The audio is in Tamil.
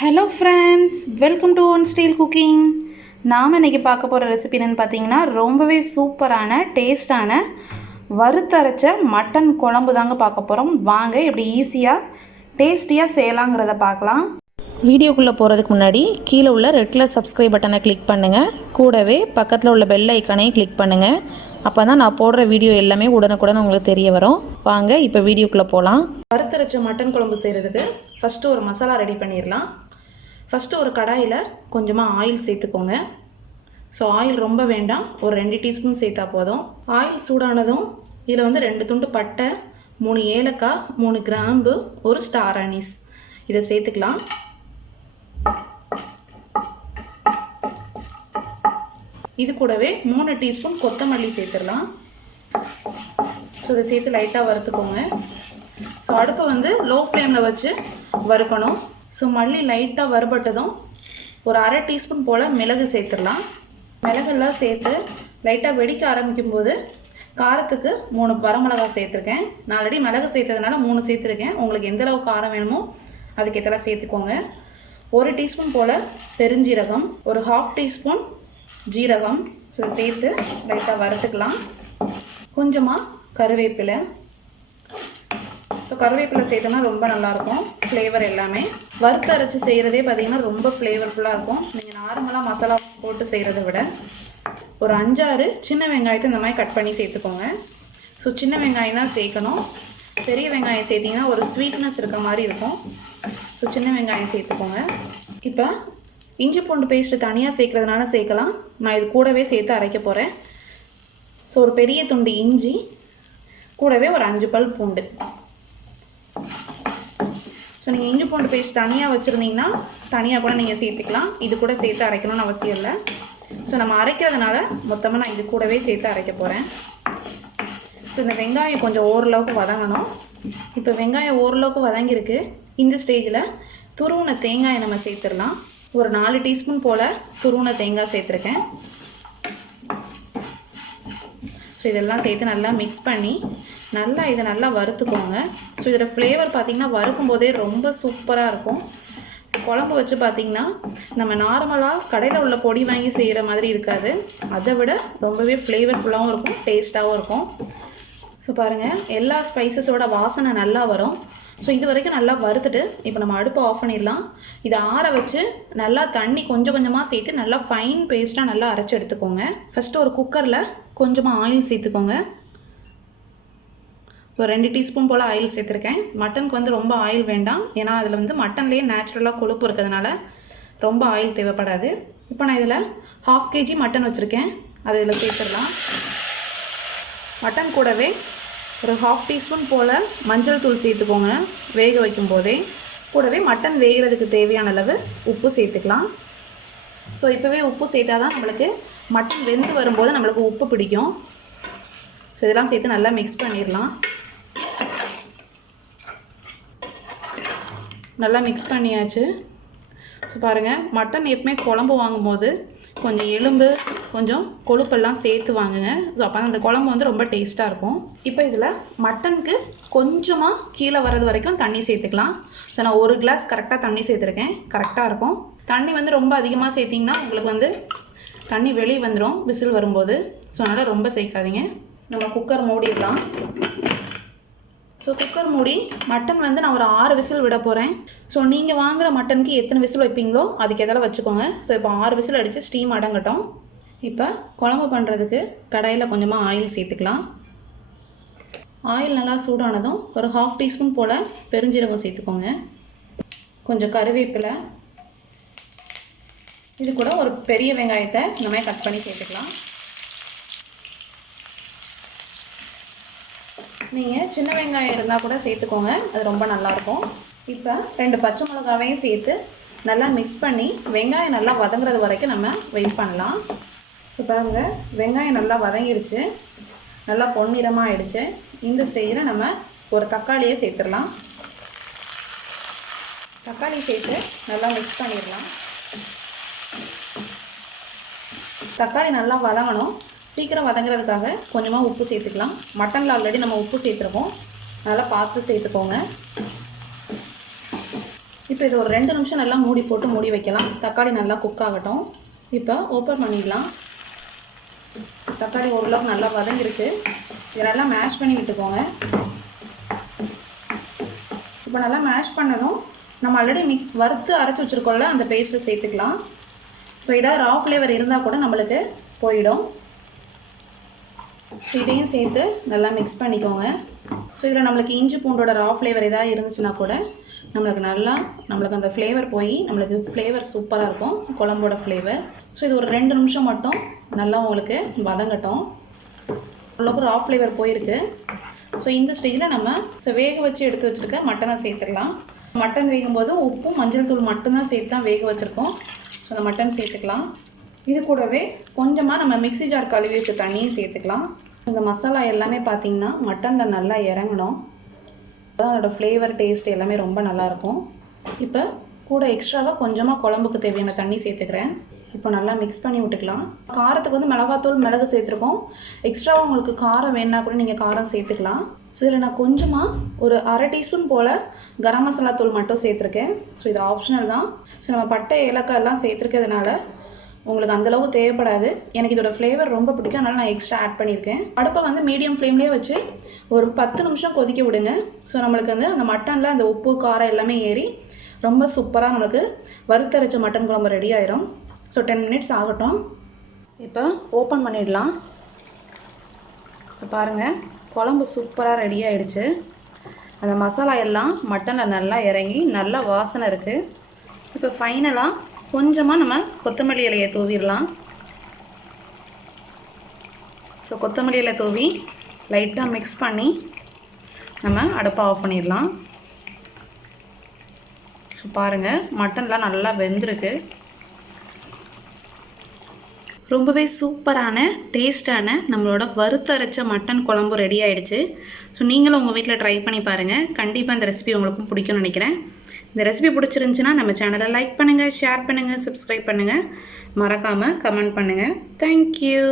Hello friends, welcome to one style cooking. நாம் இன்றைக்கி பார்க்க போகிற ரெசிபி என்னென்னு பார்த்தீங்கன்னா ரொம்பவே சூப்பரான டேஸ்டான வறுத்தரைச்ச மட்டன் குழம்பு தாங்க பார்க்க போகிறோம். வாங்க எப்படி ஈஸியாக டேஸ்டியாக செய்யலாங்கிறத பார்க்கலாம். வீடியோக்குள்ளே போகிறதுக்கு முன்னாடி கீழே உள்ள ரெட் கலர் சப்ஸ்கிரைப் பட்டனை கிளிக் பண்ணுங்கள். கூடவே பக்கத்தில் உள்ள பெல் ஐக்கானையும் கிளிக் பண்ணுங்கள். அப்போ தான் நான் போடுற வீடியோ எல்லாமே உடனுக்குடன் உங்களுக்கு தெரிய வரும். வாங்க இப்போ வீடியோக்குள்ளே போகலாம். வறுத்தரைச்ச மட்டன் குழம்பு செய்கிறதுக்கு ஃபஸ்ட்டு ஒரு மசாலா ரெடி பண்ணிடலாம். ஃபஸ்ட்டு ஒரு கடாயில் கொஞ்சமாக ஆயில் சேர்த்துக்கோங்க. ஸோ ஆயில் ரொம்ப வேண்டாம், ஒரு 2 டீஸ்பூன் சேர்த்தா போதும். ஆயில் சூடானதும் இதில் வந்து 2 துண்டு பட்டை, 3 ஏலக்காய், 3 கிராம்பு, ஒரு ஸ்டார் அனீஸ் இதை சேர்த்துக்கலாம். இது கூடவே 3 டீஸ்பூன் கொத்தமல்லி சேர்த்துடலாம். ஸோ இதை சேர்த்து லைட்டாக வறுத்துக்கோங்க. ஸோ அடுப்பை வந்து லோ ஃப்ளேமில் வச்சு வறுக்கணும். ஸோ மல்லி லைட்டாக வறுபட்டதும் ஒரு 1/2 டீஸ்பூன் போல் மிளகு சேர்த்துடலாம். மிளகெல்லாம் சேர்த்து லைட்டாக வெடிக்க ஆரம்பிக்கும் போது காரத்துக்கு 3 வரமிளகாய் சேர்த்துருக்கேன். நான் ஆல்ரெடி மிளகு சேர்த்ததுனால 3 சேர்த்துருக்கேன். உங்களுக்கு எந்த அளவுக்கு காரம் வேணுமோ அதுக்கு எத்தனை சேர்த்துக்கோங்க. 1 டீஸ்பூன் போல் பெருஞ்சீரகம், ஒரு 1/2 டீஸ்பூன் ஜீரகம் இதை சேர்த்து லைட்டாக வறுத்துக்கலாம். கொஞ்சமாக கருவேப்பிலை. ஸோ கருவேப்பிலை சேர்த்தோன்னா ரொம்ப நல்லாயிருக்கும் ஃப்ளேவர் எல்லாமே. வறுத்து அரைச்சி செய்கிறதே பார்த்திங்கன்னா ரொம்ப ஃப்ளேவர்ஃபுல்லாக இருக்கும். நீங்கள் நார்மலாக மசாலா போட்டு செய்கிறத விட ஒரு 5-6 சின்ன வெங்காயத்தை இந்த மாதிரி கட் பண்ணி சேர்த்துக்கோங்க. ஸோ சின்ன வெங்காயம் தான் சேர்க்கணும். பெரிய வெங்காயம் சேர்த்திங்கன்னா ஒரு ஸ்வீட்னஸ் இருக்க மாதிரி இருக்கும். ஸோ சின்ன வெங்காயம் சேர்த்துக்கோங்க. இப்போ இஞ்சி பூண்டு பேஸ்ட்டு தனியாக சேர்க்குறதுனால சேர்க்கலாம். நான் இது கூடவே சேர்த்து அரைக்க போகிறேன். ஸோ ஒரு பெரிய துண்டு இஞ்சி கூடவே ஒரு 5 பல் பூண்டு. ஸோ நீங்கள் இஞ்சி பூண்டு பேஸ்ட் தனியாக வச்சுருந்தீங்கன்னா தனியாக கூட நீங்கள் சேர்த்துக்கலாம். இது கூட சேர்த்து அரைக்கணும்னு அவசியம் இல்லை. ஸோ நம்ம அரைக்கிறதுனால மொத்தமாக நான் இது கூடவே சேர்த்து அரைக்க போகிறேன். ஸோ இந்த வெங்காயம் கொஞ்சம் ஓரளவுக்கு வதங்கணும். இப்போ வெங்காயம் ஓரளவுக்கு வதங்கியிருக்கு. இந்த ஸ்டேஜில் துருவின தேங்காயை நம்ம சேர்த்துடலாம். ஒரு 4 டீஸ்பூன் போல் துருவின தேங்காய் சேர்த்துருக்கேன். ஸோ இதெல்லாம் சேர்த்து நல்லா மிக்ஸ் பண்ணி இதை நல்லா வறுத்துக்கோங்க. ஸோ இதில் ஃப்ளேவர் பார்த்திங்கன்னா வறுக்கும் போதே ரொம்ப சூப்பராக இருக்கும். குழம்பு வச்சு பார்த்திங்கன்னா நம்ம நார்மலாக கடையில் உள்ள பொடி வாங்கி செய்கிற மாதிரி இருக்காது. அதை விட ரொம்பவே ஃப்ளேவர்ஃபுல்லாகவும் இருக்கும், டேஸ்ட்டாகவும் இருக்கும். ஸோ பாருங்கள், எல்லா ஸ்பைசஸோட வாசனை நல்லா வரும். ஸோ இது வரைக்கும் நல்லா வறுத்துட்டு இப்போ நம்ம அடுப்பை ஆஃப் பண்ணிடலாம். இதை ஆற வச்சு நல்லா தண்ணி கொஞ்சம் கொஞ்சமாக சேர்த்து நல்லா ஃபைன் பேஸ்ட்டாக நல்லா அரைச்சி எடுத்துக்கோங்க. ஃபஸ்ட்டு ஒரு குக்கரில் கொஞ்சமாக ஆயில் சேர்த்துக்கோங்க. ஒரு 2 டீஸ்பூன் போல் ஆயில் சேர்த்துருக்கேன். மட்டனுக்கு வந்து ரொம்ப ஆயில் வேண்டாம், ஏன்னா அதில் வந்து மட்டன்லேயே நேச்சுரலாக கொழுப்பு இருக்கிறதுனால ரொம்ப ஆயில் தேவைப்படாது. இப்போ நான் இதில் 1/2 kg மட்டன் வச்சுருக்கேன், அது இதில் சேர்த்துடலாம். மட்டன் கூடவே ஒரு 1/2 டீஸ்பூன் போல் மஞ்சள் தூள் சேர்த்துக்கோங்க. வேக வைக்கும் போதே கூடவே மட்டன் வேகிறதுக்கு தேவையான அளவு உப்பு சேர்த்துக்கலாம். ஸோ இப்போவே உப்பு சேர்த்தா தான் நம்மளுக்கு மட்டன் வெந்து வரும்போது நம்மளுக்கு உப்பு பிடிக்கும். ஸோ இதெல்லாம் சேர்த்து நல்லா மிக்ஸ் பண்ணிடலாம். நல்லா மிக்ஸ் பண்ணியாச்சு. ஸோ பாருங்கள், மட்டன் எப்பவுமே குழம்பு வாங்கும்போது கொஞ்சம் எலும்பு கொஞ்சம் கொழுப்பெல்லாம் சேர்த்து வாங்குங்க. ஸோ அப்போ அந்த குழம்பு வந்து ரொம்ப டேஸ்ட்டாக இருக்கும். இப்போ இதில் மட்டனுக்கு கொஞ்சமாக கீழே வர்றது வரைக்கும் தண்ணி சேர்த்துக்கலாம். ஸோ நான் 1 கிளாஸ் கரெக்டாக தண்ணி சேர்த்துருக்கேன், கரெக்டாக இருக்கும். தண்ணி வந்து ரொம்ப அதிகமாக சேர்த்திங்கன்னா உங்களுக்கு வந்து தண்ணி வெளியே வந்துடும் விசில் வரும்போது. ஸோ அதனால் ரொம்ப சேர்க்காதீங்க. நம்ம குக்கர் மூடிடலாம். ஸோ குக்கர் மூடி மட்டன் வந்து நான் ஒரு 6 விசில் விட போகிறேன். ஸோ நீங்கள் வாங்குகிற மட்டனுக்கு எத்தனை விசில் வைப்பீங்களோ அதுக்கு எதாவது வச்சுக்கோங்க. ஸோ இப்போ 6 விசில் அடித்து ஸ்டீம் அடங்கட்டும். இப்போ குழம்பு பண்ணுறதுக்கு கடாயில் கொஞ்சமாக ஆயில் சேர்த்துக்கலாம். ஆயில் நல்லா சூடானதும் ஒரு 1/2 டீஸ்பூன் போல் பெருஞ்சீரகம் சேர்த்துக்கோங்க. கொஞ்சம் கருவேப்பிலை, இது கூட ஒரு பெரிய வெங்காயத்தை இந்த மாதிரி கட் பண்ணி சேர்த்துக்கலாம். நீங்கள் சின்ன வெங்காயம் இருந்தால் கூட சேர்த்துக்கோங்க, அது ரொம்ப நல்லாயிருக்கும். இப்போ 2 பச்சை மிளகாவையும் சேர்த்து நல்லா மிக்ஸ் பண்ணி வெங்காயம் நல்லா வதங்குறது வரைக்கும் நம்ம வெயிட் பண்ணலாம். இப்போ பாருங்கள், வெங்காயம் நல்லா வதங்கிடுச்சு, நல்லா பொன்னிறமாக ஆகிடுச்சு. இந்த ஸ்டேஜில் நம்ம ஒரு தக்காளியை சேர்த்துடலாம். தக்காளி சேர்த்து நல்லா மிக்ஸ் பண்ணிடலாம். தக்காளி நல்லா வதங்கணும். சீக்கிரம் வதங்குறதுக்காக கொஞ்சமாக உப்பு சேர்த்துக்கலாம். மட்டனில் ஆல்ரெடி நம்ம உப்பு சேர்த்துருக்கோம், அதனால் பார்த்து சேர்த்துக்கோங்க. இப்போ இது ஒரு 2 நிமிஷம் நல்லா மூடி போட்டு மூடி வைக்கலாம். தக்காளி நல்லா குக் ஆகட்டும். இப்போ ஓப்பன் பண்ணிடலாம். தக்காளி ஓரளவுக்கு நல்லா வதங்கிருக்கு. இதை நல்லா மேஷ் பண்ணி விட்டுக்கோங்க. இப்போ நல்லா மேஷ் பண்ணதும் நம்ம ஆல்ரெடி வறுத்து அரைச்சி வச்சுருக்கோம்ல, அந்த பேஸ்ட்டை சேர்த்துக்கலாம். ஸோ ஏதாவது ரா ஃப்ளேவர் இருந்தால் கூட நம்மளுக்கு போயிடும். ஸோ இதையும் சேர்த்து நல்லா மிக்ஸ் பண்ணிக்கோங்க. ஸோ இதில் நம்மளுக்கு இஞ்சி பூண்டோட ரா ஃப்ளேவர் ஏதாவது இருந்துச்சுன்னா கூட நம்மளுக்கு அந்த ஃப்ளேவர் போய் நம்மளுக்கு ஃப்ளேவர் சூப்பராக இருக்கும், குழம்போட ஃப்ளேவர். ஸோ இது ஒரு 2 நிமிஷம் மட்டும் நல்லா உங்களுக்கு வதங்கட்டும். அவ்வளோக்கு ரா ஃப்ளேவர் போயிருக்கு. ஸோ இந்த ஸ்டேஜில் நம்ம வேக வச்சு எடுத்து வச்சுருக்க மட்டனை சேர்த்துக்கலாம். மட்டன் வேகும்போது உப்பும் மஞ்சள் தூள் மட்டும்தான் சேர்த்து தான் வேக வச்சுருக்கோம். ஸோ அந்த மட்டன் சேர்த்துக்கலாம். இது கூடவே கொஞ்சமாக நம்ம மிக்ஸி ஜார் கழுவி வச்ச தண்ணியும் சேர்த்துக்கலாம். இந்த மசாலா எல்லாமே பார்த்திங்கன்னா மட்டனில் நல்லா இறங்கணும். அதான் அதோடய ஃப்ளேவர் டேஸ்ட் எல்லாமே ரொம்ப நல்லாயிருக்கும். இப்போ கூட எக்ஸ்ட்ராவாக கொஞ்சமாக குழம்புக்கு தேவையான தண்ணி சேர்த்துக்கிறேன். இப்போ நல்லா மிக்ஸ் பண்ணி விட்டுக்கலாம். காரத்துக்கு வந்து மிளகாத்தூள், மிளகு சேர்த்துருக்கோம். எக்ஸ்ட்ராவாக உங்களுக்கு காரம் வேணுன்னா கூட நீங்கள் காரம் சேர்த்துக்கலாம். ஸோ இதில் நான் கொஞ்சமாக ஒரு அரை டீஸ்பூன் போல் கரம் மசாலா தூள் மட்டும் சேர்த்துருக்கேன். ஸோ இது ஆப்ஷனல் தான். ஸோ நம்ம பட்டை ஏலக்காய் எல்லாம் சேர்த்துருக்கிறதுனால உங்களுக்கு அந்தளவுக்கு தேவைப்படாது. எனக்கு இதோட ஃப்ளேவர் ரொம்ப பிடிக்கும், அதனால் நான் எக்ஸ்ட்ரா ஆட் பண்ணியிருக்கேன். அடுப்பை வந்து மீடியம் ஃப்ளேம்லேயே வச்சு ஒரு 10 நிமிஷம் கொதிக்க விடுங்க. ஸோ நம்மளுக்கு வந்து அந்த மட்டனில் அந்த உப்பு காரம் எல்லாமே ஏறி ரொம்ப சூப்பராக நம்மளுக்கு வறுத்தரைச்ச மட்டன் குழம்பு ரெடி ஆயிரும். ஸோ 10 மினிட்ஸ் ஆகட்டும். இப்போ ஓப்பன் பண்ணிடலாம். இப்போ பாருங்கள், குழம்பு சூப்பராக ரெடி ஆகிடுச்சு. அந்த மசாலா எல்லாம் மட்டனில் நல்லா இறங்கி நல்லா வாசனை இருக்குது. இப்போ ஃபைனலாக கொஞ்சமாக நம்ம கொத்தமல்லி இலையை தூவிடலாம். ஸோ கொத்தமல்லி இலை தூவி லைட்டாக மிக்ஸ் பண்ணி நம்ம அடுப்பை ஆஃப் பண்ணிடலாம். ஸோ பாருங்கள், மட்டன்லாம் நல்லா வெந்திருக்கு. ரொம்பவே சூப்பரான டேஸ்டான நம்மளோட வறுத்தரைச்ச மட்டன் குழம்பு ரெடி ஆகிடுச்சு. ஸோ நீங்களும் உங்கள் வீட்டில் ட்ரை பண்ணி பாருங்கள். கண்டிப்பாக இந்த ரெசிபி உங்களுக்கும் பிடிக்கும்னு நினைக்கிறேன். இந்த ரெசிபி பிடிச்சிருந்துச்சுன்னா நம்ம சேனலை லைக் பண்ணுங்கள், ஷேர் பண்ணுங்கள், சப்ஸ்கிரைப் பண்ணுங்கள், மறக்காமல் கமெண்ட் பண்ணுங்கள். தேங்க்யூ.